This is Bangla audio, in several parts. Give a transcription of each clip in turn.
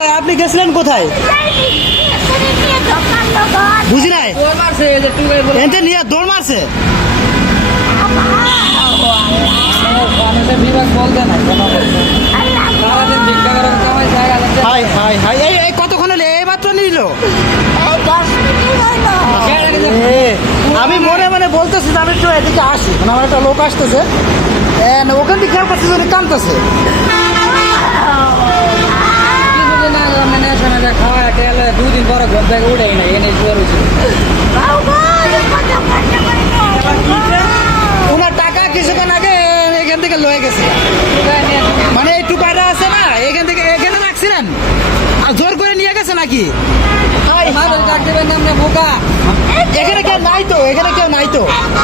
আপনি গেছিলেন কোথায়? বুঝি নাই এতে নিয়ে দৌড় মারছে। কতক্ষণ হলে এই মাত্র নিল। আমি মনে মনে বলতেছি আমি একটু এদিকে আসি, মানে আমার একটা লোক আসতেছে, ওখান থেকে খেয়াল করতেছে কাঁদতেছে। দুদিন পরে ঘর থেকে উঠে না এনে ওনার টাকা কিছুক্ষণ আগে এখান থেকে লয়ে গেছে, মানে এই টুকাটা আছে না এখান থেকে এখানে রাখছিলেন আর জোর করে নিয়ে গেছে নাকি? বোকা এখানে কেউ নাই তো, এখানে কেউ নাই তো।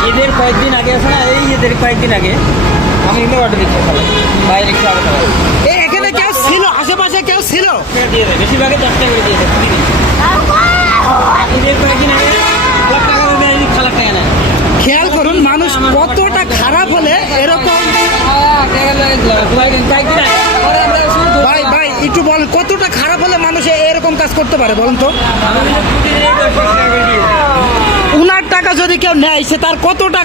ঈদের কয়েকদিন আগে আছে না, এই ঈদের কয়েকদিন আগে আমি ইন্ডোর অটো দেখতে বাইরে একটু আগে এখানে কেউ ছিল, আশেপাশে কেউ ছিল? বেশিরভাগই 4টা করে দিয়েছে ঈদের কয়েকদিন আগে $1,00,000 টাকা নেয়। খেয়াল করুন মানুষ কতটা খারাপ হলে এরকম। ভাই ভাই একটু বলেন কতটা খারাপ হলে মানুষ এরকম কাজ করতে পারে বলেন তো? উনার টাকা যদি কেউ নেয় সে তার কতটা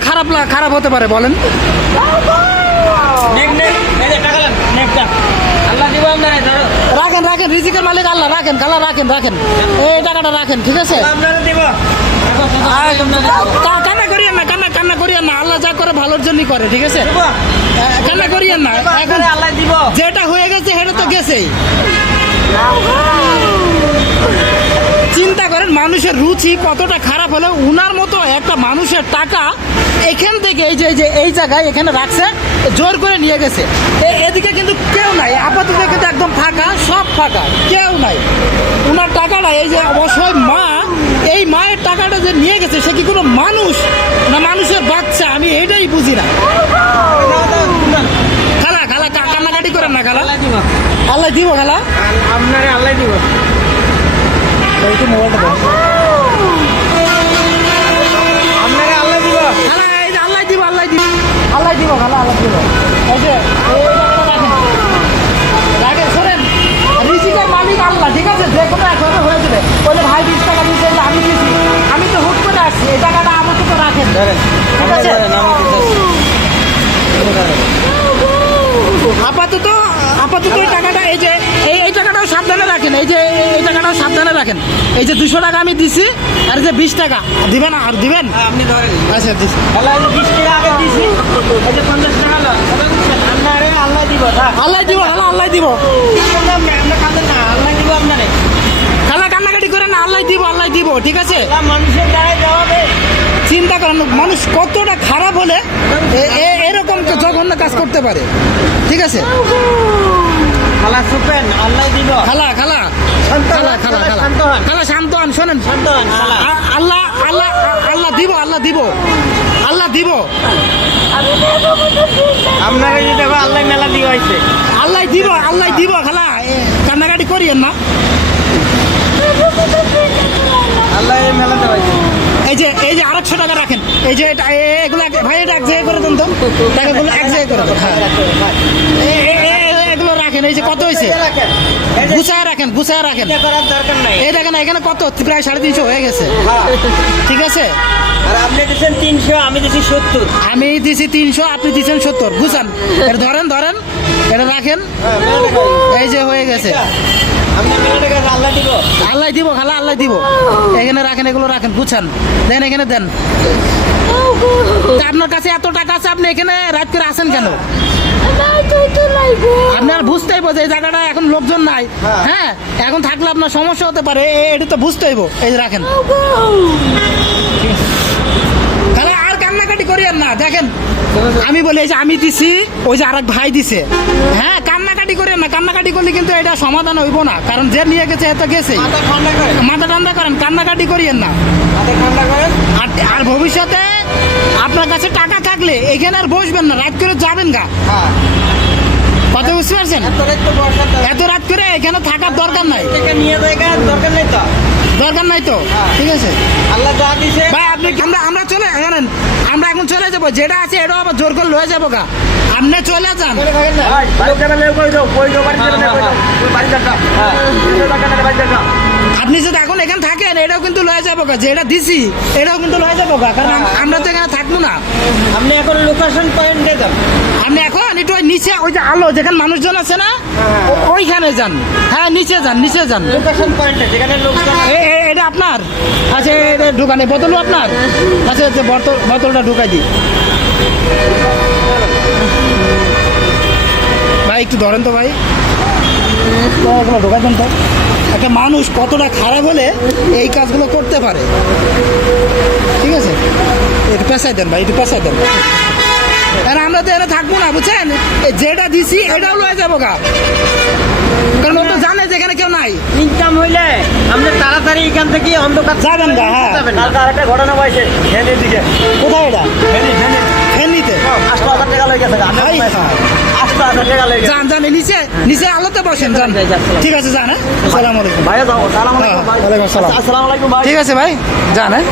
খারাপ হতে পারে বলেন? রাখেন রাখেন, রিজিকের মালিক আল্লাহ, রাখেন খালা, রাখেন রাখেন, এই টাকাটা রাখেন, ঠিক আছে? কান্না করিয়েন না, কান্না করিয়েন না, আল্লাহ যা করে ভালোর জন্যই করে, ঠিক আছে? কান্না করিয়েন না, এখন যেটা হয়ে গেছে সেটা তো গেছেই। চিন্তা করেন মানুষের রুচি কতটা খারাপ হলে উনার মতো একটা মানুষের টাকা এখান থেকে এই জায়গায় এখানে রাখছে, জোর করে নিয়ে গেছে। এদিকে কিন্তু কেউ নাই, আপাতত কিন্তু একদম ফাঁকা, সব ফাঁকা, কেউ নাই। উনার টাকাটা এই যে অবশ্যই মা, এই মায়ের টাকাটা যে নিয়ে গেছে সে কি কোনো মানুষ না মানুষের বাচ্চা, আমি এটাই বুঝি না। খালা খালা কান্নাকাটি করেন না খালা, আল্লাহ দিব খালা, আপনারে আল্লাহ দিব। একটু মোবাইলটা দেন। আপনারে আল্লাহ দিব খালা, এই যে আল্লাহ দিব, আল্লাহ দিব, আল্লাহ দিব খালা, আল্লাহ দিব। এই যে রাখেন, শোনেন রিজিকের মালিক আল্লাহ, ঠিক আছে? যে কোনো একভাবে হয়ে যাবে। ওই যে ভাই 20 টাকা দিয়েছে, আমি দিয়েছি, আমি তো হুট করে আসছি, এই টাকাটা আমাকে তো রাখেন, ঠিক আছে? আপাতত এই টাকাটা, এই টাকাটাও সাবধানে রাখেন, এই টাকাটাও সাবধানে রাখেন। এই যে 200 টাকা আমি দিছি, আর যে 20 টাকা দিবেন, আর দিবেন আপনি ধরেন। আচ্ছা দিচ্ছি। 20 টাকা আগে দিছি, এই যে 50 টাকা হলো, আপনারে আল্লাহ দিব। আল্লাহ দিব খালা, আল্লাহ দিব। আমরা কাঁদেন না, আল্লাহ দিব আপনারে। খালা কান্নাকাটি করেন না, আল্লাহ দিব, আল্লাহ দিব, ঠিক আছে? মানুষের দ্বারাই দেওয়া হবে। চিন্তা করেন মানুষ কতটা খারাপ হলে এরকম জঘন্য কাজ করতে পারে, ঠিক আছে? খালা চুপেন, আল্লাহ দিব। খালা খালা খালা খালা খালা খালা শান্ত হন, শোনেন আল্লাহ আল্লাহ আল্লাহ দিব, আল্লাহ দিব, আল্লাহ দিব। আপনারা যদি দেখো আল্লাহ মেলা দিয়ে হয়েছে, আল্লাহ দিব, আল্লাহ দিব খালা, কান্নাকাটি করিয়েন না। আল্লাহ এই মেলা দেওয়া হয়েছে। এই যে 800 টাকা রাখেন, এই যে এগুলো ভাই এটা এক জায়গায় করে দেন তো, টাকাগুলো এক জায়গায় করে দেন। এগুলো রাখেন, এই যে কত হয়েছে গুছায় রাখেন, গুছায় রাখেন। দরকার নাই, এই দেখেন এখানে কত, প্রায় 350 হয়ে গেছে, ঠিক আছে? আর আপনি দিচ্ছেন 300, আমি দিচ্ছি 70। আমি দিছি 300, আপনি দিচ্ছেন 70, বুঝান। এটা ধরেন ধরেন, এটা রাখেন, এই যে হয়ে গেছে। আল্লাহ দিব, আল্লাহ দিব খালা, আল্লাহ দিব। এখানে রাখেন, এগুলো রাখেন, বুঝছেন? দেন এখানে দেন। আপনার কাছে এত টাকা আছে, আপনি এখানে রাত করে আসেন কেন? আপনার বুঝতেই বোঝে এই জায়গাটা এখন লোকজন নাই, হ্যাঁ, এখন থাকলে আপনার সমস্যা হতে পারে, এটা তো বুঝতেই হইব। এই যে রাখেন তাহলে, আর কান্নাকাটি করিয়েন না। দেখেন আমি বলি, এই যে আমি দিছি, ওই যে আরেক ভাই দিছে, হ্যাঁ, কান্নাকাটি করেন না। কান্নাকাটি করলে কিন্তু এটা সমাধান হইব না, কারণ যে নিয়ে গেছে এত গেছে। মাথা ঠান্ডা করেন, কান্নাকাটি করিয়েন না। আর ভবিষ্যতে আপনার কাছে টাকা থাকলে এখানে আর বসবেন না, রাত করে যাবেন গা। কথা বুঝতে পারছেন? এত রাত করে এখানে থাকার দরকার নাই, দরকার নেই তো, দরকার নাই তো, ঠিক আছে? আল্লাহ যা দিছে ভাই আপনি আমরা চলে জানেন আমরা এখন চলে যাবো, যেটা আছে এটাও আবার জোর করে লয়ে যাবো গা। আপনি চলে যান। আপনি যদি এখন এখানে থাকেন এটাও কিন্তু লয়ে যাবো গা, যেটা দিছি এটাও কিন্তু লয়ে যাবো গা, কারণ আমরা তো এখানে থাকবো না। আপনি এখন লোকেশন পয়েন্টে যান। আপনি এখন একটু ওই নিচে ওই যে আলো যেখানে মানুষজন আছে না ওইখানে যান। হ্যাঁ নিচে যান, নিচে যান। লোকেশন পয়েন্টে যেখানে লোকজন এটা আপনার? আচ্ছা এটা ঢুকানে বোতলও আপনার? আচ্ছা আচ্ছা বোতলটা ঢুকাই দিই। ভাই একটু ধরেন তো ভাই, এগুলো ঢোকাই দেন তো। একটা মানুষ কতটা খারাপ হলে এই কাজগুলো করতে পারে, ঠিক আছে? একটু পেঁচাই দেন ভাই, একটু পেঁচাই দেন। কারণ আমরা তো এখানে থাকবো না, বুঝছেন? এই যেটা দিছি এটাও লয়ে যাবো গা, কারণ ও তো জানে যে এখানে কেউ নাই। ইনকাম হইলে আপনি তাড়াতাড়ি এখান থেকে অন্ধকার যাবেন গা, হ্যাঁ। কালকে আরেকটা ঘটনা হয়েছে ফেনীর দিকে। কোথায় এটা? ফেনীতে? 8,000 টাকা লয়ে গেছে। ভাই, হ্যাঁ। 8,000 টাকা লয়ে গেছে। যান যান, এই নিচে নিচে আলোতে বসেন, যান। ঠিক আছে, যান। হ্যাঁ, আসসালামু আলাইকুম। ভাইয়া যাও। আসসালামু আলাইকুম ভাই। ওয়ালাইকুম আসসালাম। আসসালামু আলাইকুম ভাই। ঠিক আছে ভাই, যান। হ্যাঁ।